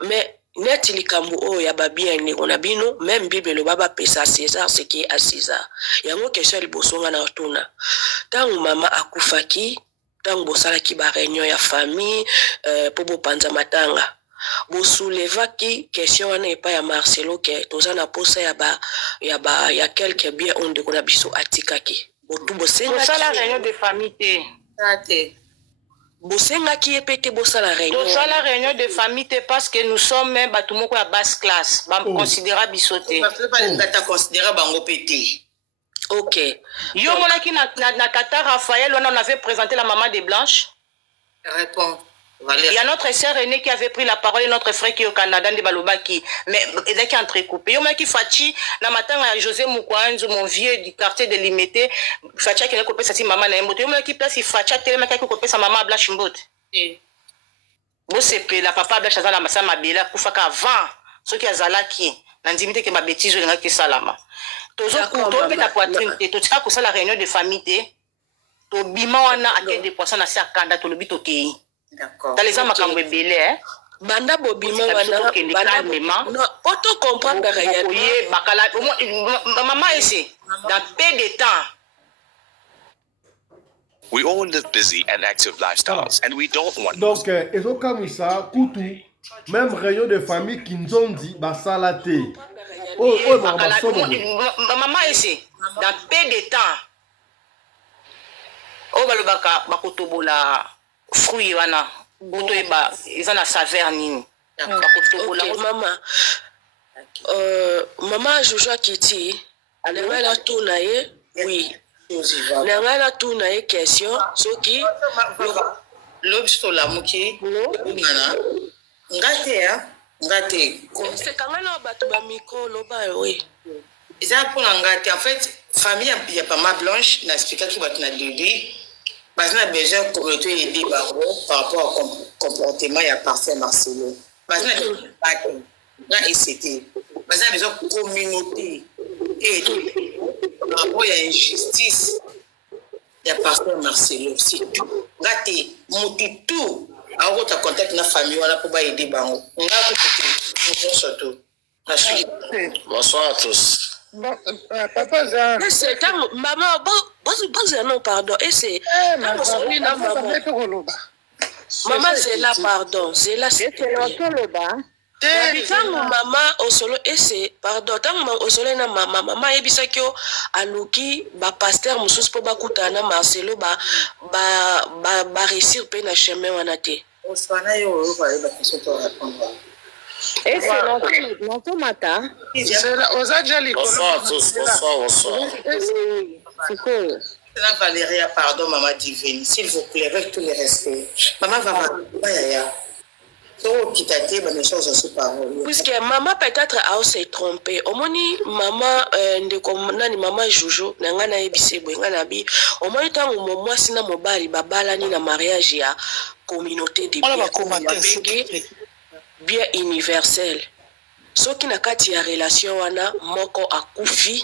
Mais net likambo o ya babien ndeko na bino même Bible le baba pesa à César ce qui est à César. Yango question libosonga na otuna. Tango mama akufaki, tango bosalaki ba réunion ya famille pour bopanza matanga. Bo soulevaki question wana epa ya Marcelo ke tozana posa ya quelques bien onde kona biso atikaki. Botu bosenga la réunion de famille te. Bosenga ki epete bosa la réunion. Tosa la réunion de famille te parce que nous sommes même batumoko à basse classe. Ba considéra bisoté. Parce que pas ngata considéra bango pété. OK. Yo monaki na tata Raphaël on avait présenté la maman de Blanche. Réponds. Il y a notre sœur aînée qui avait pris la parole et notre frère qui est au Canada de Balobaki. Mais il est entrecoupé. Yo monaki Fachi na matanga José Mukwanzu mon vieux du quartier de Limité. Fachi qui a coupé sa maman na Mbote. Yo monaki place Fachi tellement qui a coupé sa maman Blanche Mbote. Bo sepe la papa Blanche za la masa mabela kufaka avant ce qui azalaki. Na ndimite ke ma bêtise nga ki salama. Tozo kuto pe ta poitrine te to tika ko la réunion de famille te. To bima wana ake de poisson na sa kanda to lobito kei. D'accord. Dans les hommes à belé, hein? Banda bobima wana non auto comprendre réellement maman ici dans peu de temps. We all live busy and active lifestyles, and we don't want. Donc, Ezokamisa, Koutou, même réunion de famille qui nous ont dit, bah, salaté. Maman ici, dans peu de temps. Oh, balobaka, bakotobola, fruit, wana. Buto eba, ils ont la saveur nini. Ok, maman. Maman Jojo Kiti, nanga la tournaye, oui. Nanga la tournaye question, ce qui. L'obsto la mouki. Ngana. Ngate, hein? Ngate. C'est quand même un bateau à micro, oui. Ils ont pour ngate. En fait, famille, il y a pas ma blanche, n'a expliqué qu'il va te donner. Parce qu'on a besoin de communauté aider par rapport au comportement et à pasteur Marcelo. Parce qu'on a besoin de c'était. Parce qu'on a besoin de communauté aider. Par rapport à l'injustice, il y a pasteur Marcelo. C'est tout. Gâté, monter tout. Alors, tu as contact avec la famille, on a pour aider. On a tout. Bonsoir à tous. Papa Jean. C'est quand maman, non, pardon. Et c'est maman, c'est là, pardon. C'est là, c'est tant maman au solo et c'est pardon tant maman au solo na maman ebisakio aluki ba pasteur mususu po bakutana Marcelo ba réussir pe na chemin wana te. Osana yo va ba question to répondre. Et c'est non matin. Bonsoir à tous, bonsoir. C'est Valérie, pardon, maman divine, s'il vous plaît, avec tous les respects. Maman va puisque maman peut-être a s'est trompée. Au moni maman nani maman Jojo nangana ebise bwengana bi. Au moni tango moi sina mobali babala ni na mariage ya communauté de bien universel. Ce qui na kati ya relation wana moko akufi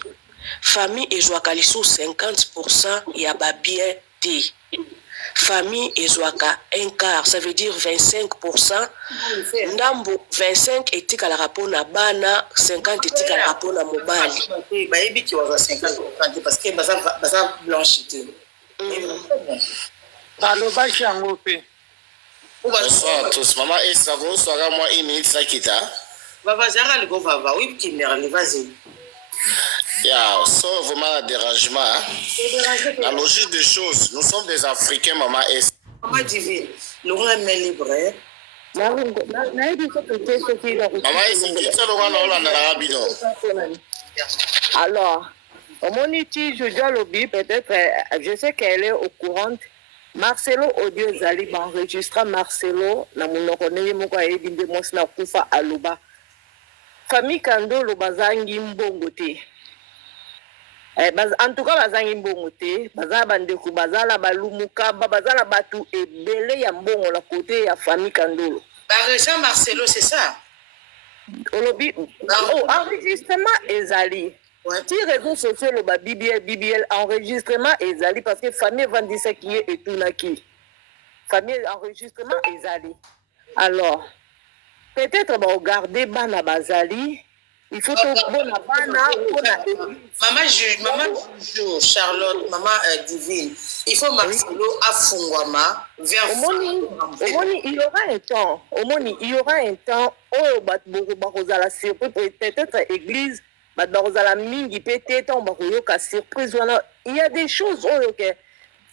famille ezwaka lisu 50% ya ba bien te. Famille ezwaka un quart, ça veut dire 25%. Ndambo 25 etika la rapport na bana, 50 etika la rapport na mobali. Ba ebi ki waza 50% parce que baza blanchité. Baloba chango pe. Bonsoir à tous. Maman Esther, bonsoir à moi, une minute, ça quitte. Baba Zara, le go va, oui, qui merde, vas-y. Yeah, sauf vraiment le dérangement. La logique des choses, nous sommes des Africains, maman Esther. Maman divine, le roi est libre. Maman Esther, qui est le roi dans l'Arabie? Alors, au moniti, je dois lobby, peut-être, je sais qu'elle est au courant. Marcelo audio zali enregistra Marcelo na monokone moko ayebinde mosi na kufa aloba famille kando lo bazangi mbongo te En tout cas, bazangi mbongo te, bazala bandeko, bazala balumuka, bazala batu ebele ya mbongo la côté ya famille Kandolo. Jean Marcelo, c'est ça? Olobi, enregistrement ezali. Si réseaux sociaux le BBL enregistrement ezali parce que famille vendissait qui est et tout naki. Famille enregistrement ezali. Alors, peut-être regarder bana bazali. Il faut que bon maman Juju, Charlotte, maman Divine. Il faut Marcelo à Fungwama vers il y aura un temps. Il y aura un temps où la surprise peut-être église, la mingi peut-être on va surprise. Il y a des choses où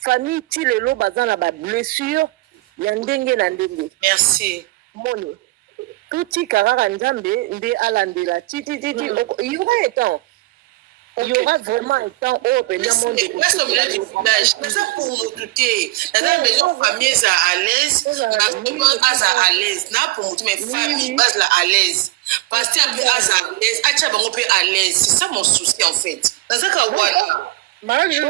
famille tilelo bazana ba blessure yandenge na ndenge. Merci. Moni. Tout karara nzambe nde alandela titi il y aura un temps. Il y aura vraiment un temps où le monde reste au milieu du village. C'est ça pour nous douter. La maison famille est à l'aise, la maison est à l'aise. Na pour nous mais famille base là à l'aise. Pasteur peut à l'aise, acha bango peut à l'aise. C'est ça mon souci en fait. Dans ça ka voilà. Moi, je joue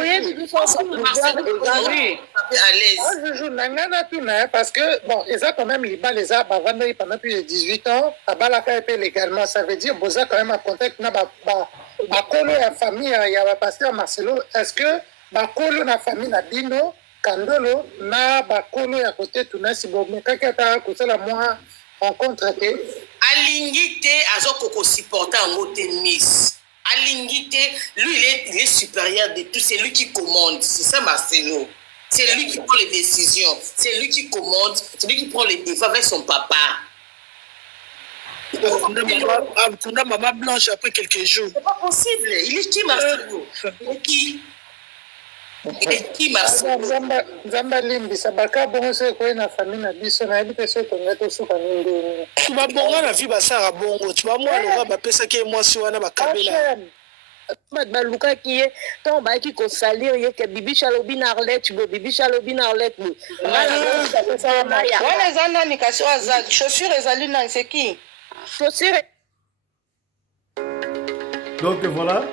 parce que, bon, ils ont quand même les balles, les arbres pendant plus de 18 ans, à Balaka légalement. Ça veut dire, Boza quand même en contact, na bakolo ya famille, il y a pasteur Marcelo. Est-ce que bakolo na famille na Bino, Kandolo, na bakolo ya côté Tunasi, bon, mais quand il y a la moi rencontre, Alingite, azoko supporter en mot Miss. Alingite, lui, il est supérieur de tout. C'est lui qui commande. C'est ça, Marcelo. C'est lui qui prend les décisions. C'est lui qui commande. C'est lui qui prend les défis avec son papa. Maman Blanche après quelques jours. C'est pas possible. Il est qui, Marcelo? Il est qui? Il est qui, Marcelo? Zamba limbi, sabaka bongo se koye na famille na biso na yebi peso tonga to suka ninde. Tu vas bonga na vie basara bongo. Tu vas moi le va pesa ke moi si wana bakabela. Baluka qui est ton ba qui ko salir ye ke bibi chalobi na Arlette, bibi chalobi na Arlette. Wana zana ni kasi oza chaussure ezali na c'est qui? Chaussure. Donc voilà.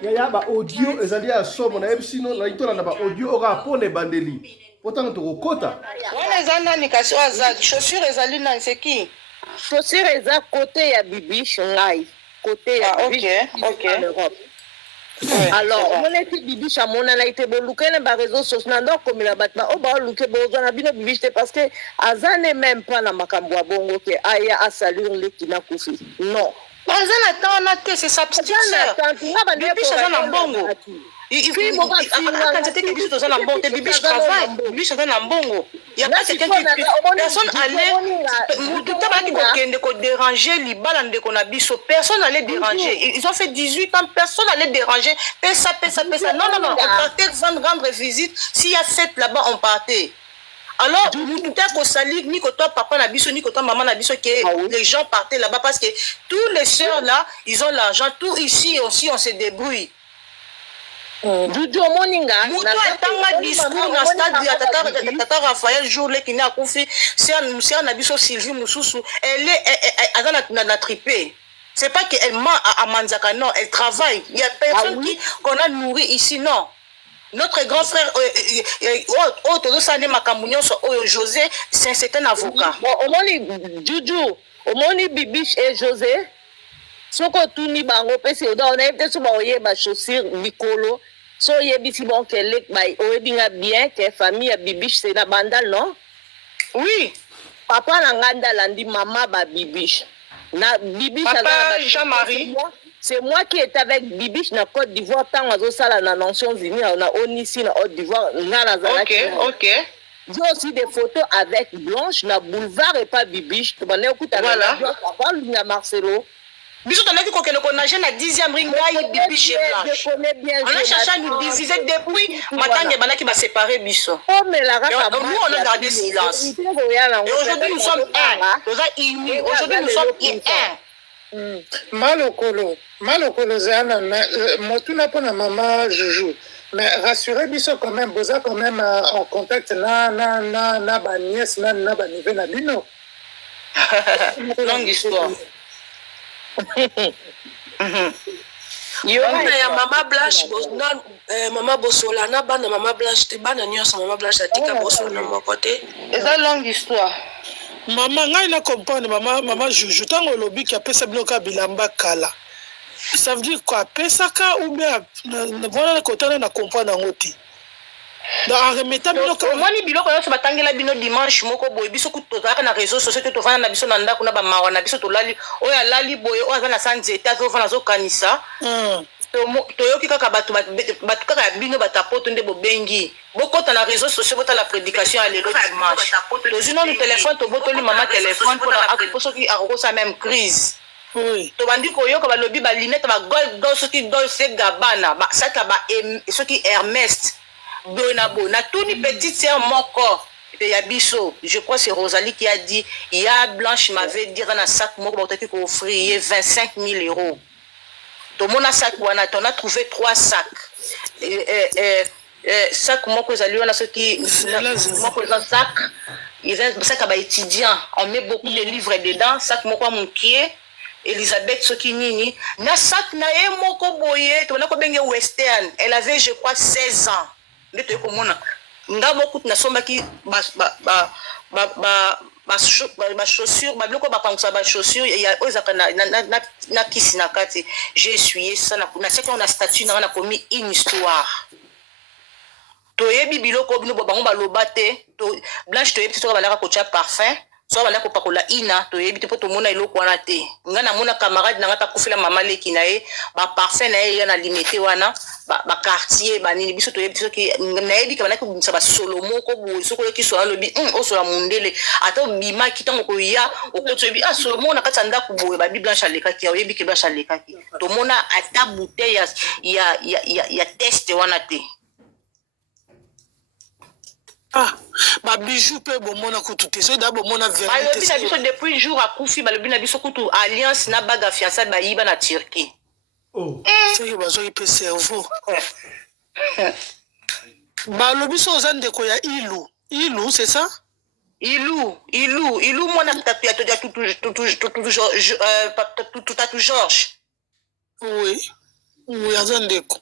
Yaya ba audio ezali ya somo na sino na itola na ba audio ora pone bandeli. Pourtant to kota. Wana zana ni kasi oza chaussure ezali na c'est qui? Chaussure eza côté ya bibi ngai. Côté ya OK. Alors, on était bibi chamona na ite boluka na ba réseaux sociaux na ndoko komela batma o ba luke bozo na bino bibi parce que azane même pas na makambo ya bongo ke aya asalir le kina kufi. Non. Azana tana te c'est sa petite sœur. Bibi chazana mbongo. Il faut quand tu bibi chazana mbongo, te bibi travaille, bibi chazana mbongo. Il y a pas quelqu'un qui personne allait tout à qui ko déranger libala ndeko na biso, personne allait déranger. Ils ont fait 18 ans, personne allait déranger. Pesa. Non, on partait rendre visite, s'il y a 7 là-bas on partait. Alors, nous tout à sali ni que toi papa na biso ni que toi maman na biso que les gens partaient là-bas parce que tous les sœurs là, ils ont l'argent, tout ici aussi on se débrouille. Dudu moninga muto atanga discours na stade ya tata Raphaël jour le kina akufi c'est na biso Sylvie Mususu elle est na tripé. C'est pas qu'elle ment à Manzaka, non, elle travaille. Il y a personne qu'on a nourri ici, non. Notre grand frère, José, c'est un avocat. Au moins, Juju, au moins, Bibiche et José, soko tuni bango pesi on a été sur ba chaussure Nicolo, so yebisi bon qu'elle est bien que famille Bibiche c'est la bandal, non? Oui. Papa nanganda landi maman ba Bibiche. Na Bibiche papa Jean-Marie. C'est moi qui étais avec Bibiche na Côte d'Ivoire tant à Zosala na Nations Unies na Onissi na Côte d'Ivoire na Nazareth. OK. J'ai aussi des photos avec Blanche na boulevard et pas Bibiche. Voilà. Na Marcelo. Biso tonaki kokende ko nager na 10e ring ngai Bibiche Blanche. Je connais bien. On a cherché à nous diviser depuis matanga banaki ba séparer biso. Oh mais la race nous on a gardé silence. Et aujourd'hui nous sommes un. Nous sommes unis. Aujourd'hui nous sommes un. Malokolo zana motuna pona maman Juju. Mais rassurez biso quand même, boza quand même en contact na ba nièce na ba nive na bino. Longue histoire. Bana ya Mama Blanche, Mama Bosola, na bana Mama Blanche, te bana nyonso Mama Blanche atika Bosola mon côté. C'est une longue histoire. Maman, ngai na comprendre maman Juju tango lobi ki apesa biloka bilamba kala. Ça veut dire quoi? Pesaka ou bien voilà le côté na comprendre ngoti. Dans remettant biloka moni biloko yo batangela bino dimanche moko boye biso kutozaka na réseaux sociaux to vana na biso na ndako na ba mawa na biso to lali oya lali boye oya za na sanzeta to vana zo kanisa. Toyoki kaka batu kaka bino batapoto nde bobengi bokota na réseaux sociaux bota la prédication à l'élo dimanche tozino le téléphone to botoli mama téléphone pour soki akokosa même crise tobandi koyoka balobi balinete bagol soki Dolce Gabbana basaka soki Hermès bona bona tout ni petite sœur moko et ya biso je crois c'est Rosalie qui a dit il y a Blanche m'avait dit dans un sac moko botaki ko offrir 25 000 €. Tout le monde a sac, on a trouvé 3 sacs. Sac, moi, que j'ai lu, on a ceux qui. Moi, que j'ai sac, ils ont un sac à étudiants. On met beaucoup de livres dedans. Sac, moi, quoi, mon pied. Elisabeth Sokinini. Na sac, na e moko boye. Tu vois, bien western. Elle avait, je crois, 16 ans. Mais tu vois, nga moko na somba ki ma chaussure ma biloko bapangusa ba chaussure ya ozaka na kisi na kati j'ai essuyé ça na seki on a statut na komi une histoire toyebi biloko bino bango baloba te to Blanche toyebi to balaka kocha parfum so balaka kopakola ina toyebi te po to mona eloko wana te nga na mona camarade na ngata kufela mama leki na ye ba parfum na ye ya na limité wana ba quartier ba nini biso toyebi so ki na yebi ka banaka kumisa ba Solomo ko bo so ko ki so alobi o so la mundele ata bima kitango ko ya o ko toyebi Solomo na kata ndako boye ba Blanche aleka ki oyebi ke Blanche aleka ki to mona ata bouteille ya test wana te. Ah, ma bijou pe bon mona kutu te so d'abord mona vérité c'est biso depuis jour à Koufi balobi na biso kutu alliance na baga fiançailles ba yiba na Turquie. Oh, c'est que bazo y peut cerveau. Balobi so zande ko ya Ilu, c'est ça? Ilu mona tapia tout Georges. Oui, azande ko.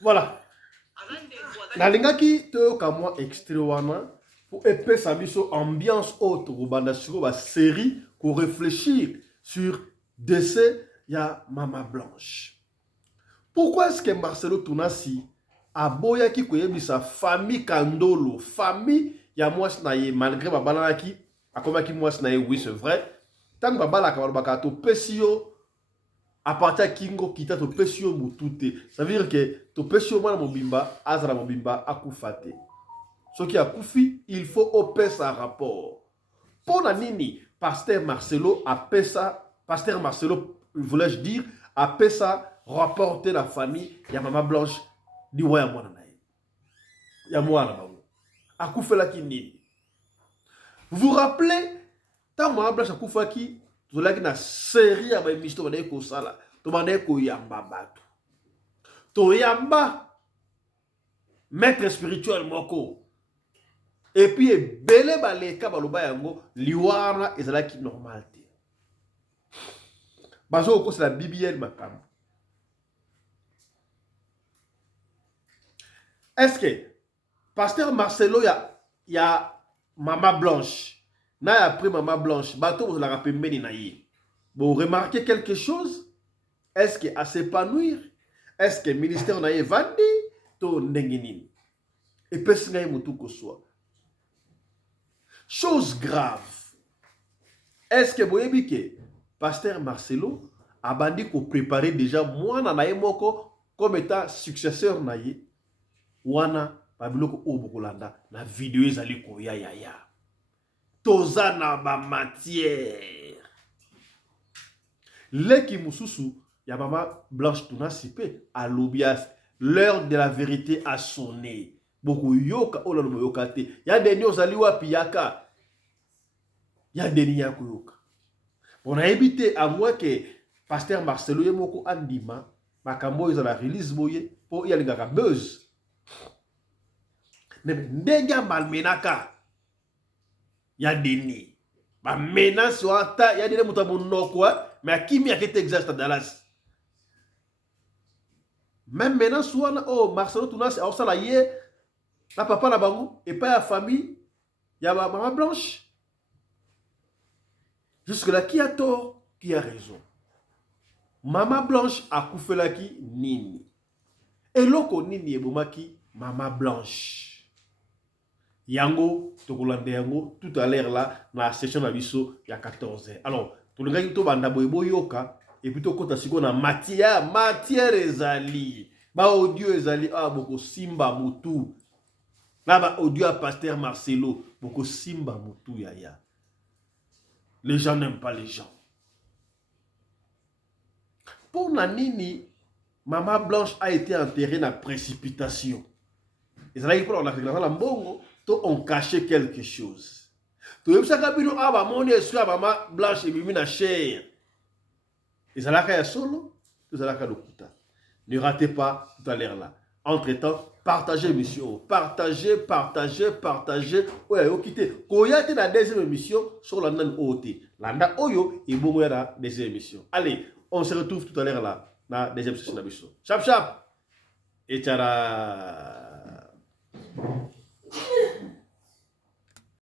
Voilà. Nalingaki toyoka mwa extrait wana pour epesa biso ambiance autre banda sur ba série pour réfléchir sur décès ya Mama Blanche. Pourquoi est-ce que Marcelo Tounasi a boyaki koyebisa famille Kandolo, famille ya mwasi na ye malgré babala ki akomaki mwasi na ye oui c'est vrai. Tant babala ka balobaka to pesio à partir de Kingo kita to pesio mutute. Ça veut dire que to pesio mwana mobimba azara mobimba akufate. Ce qui a koufi, il faut opérer sa rapport. Pour la nini, Pasteur Marcelo voulais-je dire, a pesa rapporter la famille ya Mama Blanche di waya mwana na ye. Ya mwana bango. Akufela ki nini. Vous vous rappelez, tant Mama Blanche akufa ki tozalaki na série ya baémission tobandaki kosala tobandaki koyamba bato toyamba maître spirituel moko et puis ebele baleka baloba yango liwana ezalaki normal te bazo okosala BBL makambo. Est-ce que Pasteur Marcelo ya Mama Blanche na après Mama Blanche, bateau vous la rappelez na ye. Vous remarquez quelque chose? Est-ce que à s'épanouir? Est-ce que le ministère na ye vandi to ndengenini? Et peut-être que mutu ko soit. Chose grave. Est-ce que vous voyez que Pasteur Marcelo a bandi ko préparer déjà moi na ye moko comme étant successeur na ye. Wana babiloko obokolanda na vidéo ezali ko ya. Tozana ba matière. Leki mususu ya Mama Blanche Tounasi pe à l'obias. L'heure de la vérité a sonné. Beaucoup yoka olalo moyoka te. Ya deni ozali wapi yaka. Ya deni yako yoka. On a évité à moi que Pasteur Marcelo yemoko andima makambo ezala release boye po ya lingaka buzz. Ndega malmenaka. Ya deni. Ba menace wata ya deni muta monoko mais akimi akete exasta Dallas. Même maintenant, soit oh, Marcelo Tounas, alors ça là, hier, la papa la bango, et pas la famille, il y a ma maman blanche. Jusque-là, qui a tort, qui a raison? Maman blanche a koufelaki nini. Et loko nini ebomaki maman blanche. Yango, tokolande yango, tout à l'heure là, dans la session d'abisso, il y a 14 heures. Alors, tout le monde qui banda boybo yoka, et plutôt quand tu as matière ezali. Ba audio ezali, ah, boko simba mutu. Là, ba audio à pasteur Marcelo, boko simba mutu yaya. Les gens n'aiment pas les gens. Pour Nanini, maman blanche a été enterrée dans la précipitation. Et ça pour la mbongo, on cachait quelque chose. Tout le monde a maman blanche et bimi na chair. Et ça l'a solo, tout ça l'a d'okuta. Ne ratez pas tout à l'heure là. Entre-temps, partagez l'émission. Partagez. Ouais, quittez. Quand il y a la deuxième émission sur la OT. Landa Oyo et bon la deuxième émission. Allez, on se retrouve tout à l'heure là, dans la deuxième session d'émission. Chap chap. Et tchara.